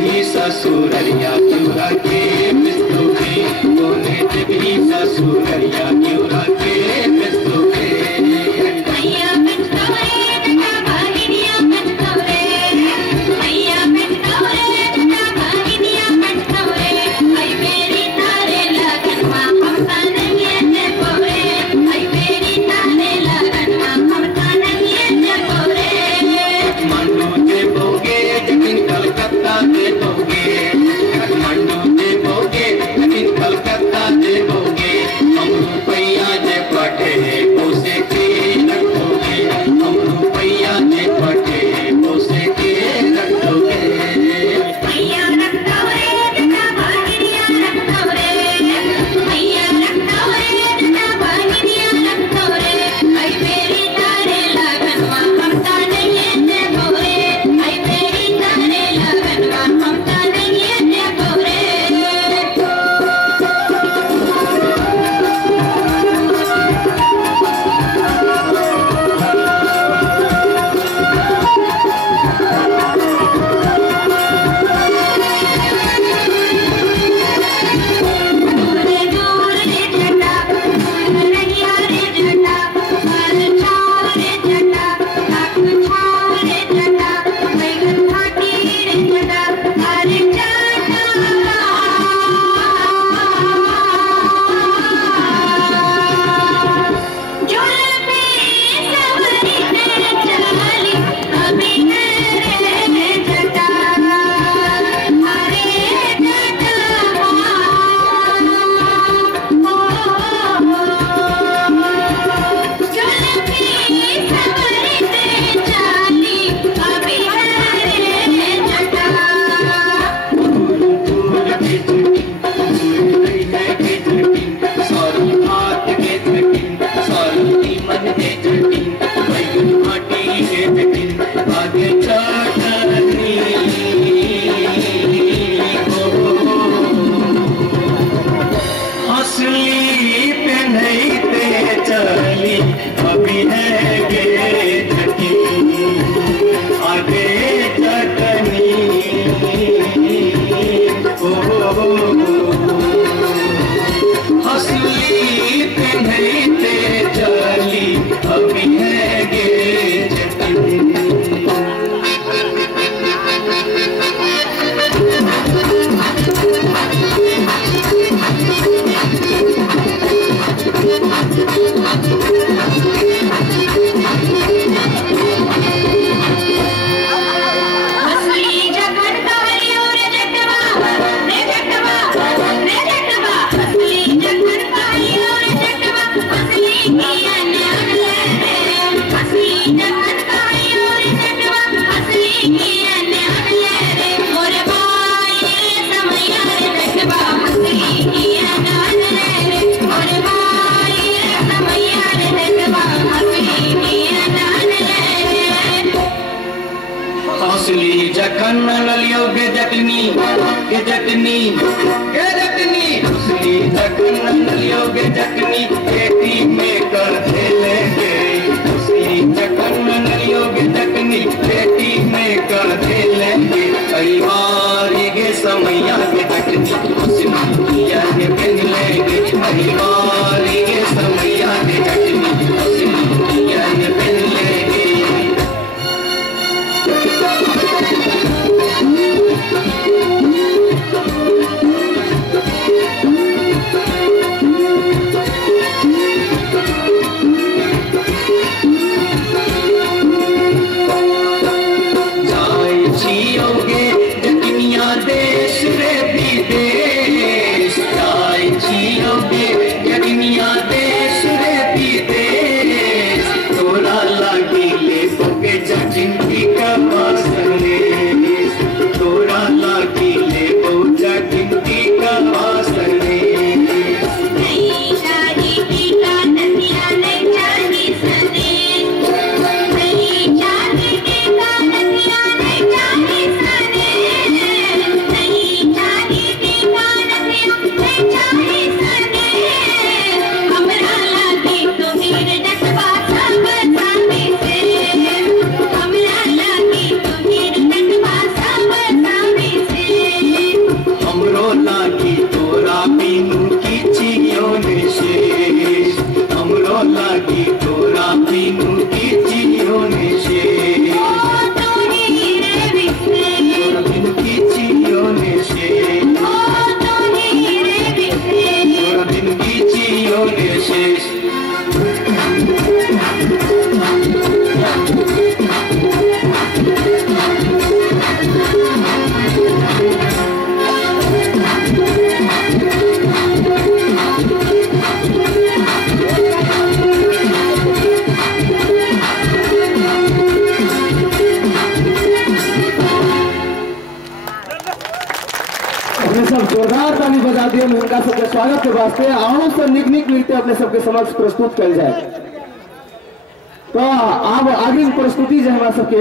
ससुररिया क्यों रखे मिस्तों के बोले जबरी ससुररिया क्यों रखे मिस्तों के मैया मिस्तों रे बेटा भागिनिया मिस्तों रे मैया मिस्तों रे बेटा भागिनिया मिस्तों रे आई मेरी तारे लगनवा हमका नहीं है पोरे आई मेरी तारे लगनवा हमका नहीं है पोरे मनु दे बोगे जमीन कलकत्ता दे बोगे मनु दे बोगे जमीन कलकत्ता दे बोगे हम रुपया दे पटे पोसे के रखोगे हम रुपया दे पटे पोसे के रखोगे मैया रखता रे बेटा भागिनिया रखता रे मैया रखता रे बेटा भागिनिया रखता रे आई मेरी तारे लगनवा हमका नहीं है पोरे आई मेरी तारे लगनवा हमका नहीं है पोरे दूर दूर रे जटा रहिया रे जटा पर छाव रे जटा लाख छाव रे जटा बैगन घाटी रे जटा अरे जटा जुल्फे सवरी ते चली अभी रे जटा अरे जटा जुल्फे सवरी ते चली अभी रे जटा दूर के झुकी दूर है के झुकी सारी हाथ के झुकी सारी मन के झुकी बैगन माटी के झुकी आगे चटनी असली पे नहीं ते चली अभी है गे झुकी आगे चटनी असली पे नहीं ते चली अभी है गे झुकी असली जगन कहलियो रे जटवा असली जगन कहलियो रे जटवा असली किया न्यान ले असली जगन कहलियो रे जटवा असली किया न्यान ले मोरे भाई समया रे जटवा असली किया न्यान ले मोरे भाई समया रे जटवा असली किया न्यान ले असली जखन ललियो गे जटनी असली जखन ललियो गे जटनी पेटी में कर देलेंगे असली जखन ललियो गे जटनी पेटी में कर देलेंगे परिवार गे समैया गे जटनी असली किया गे पहन लेंगे परिवार गे समैया गे जटनी असली किया गे पहन लेंगे जाय छियोगे ताली बजा दिए उनका सबके स्वागत के वास्ते और सब निक निक नृत्य अपने सबके समक्ष प्रस्तुत कल जाए। तो अब आगे प्रस्तुति जो हमारा सबके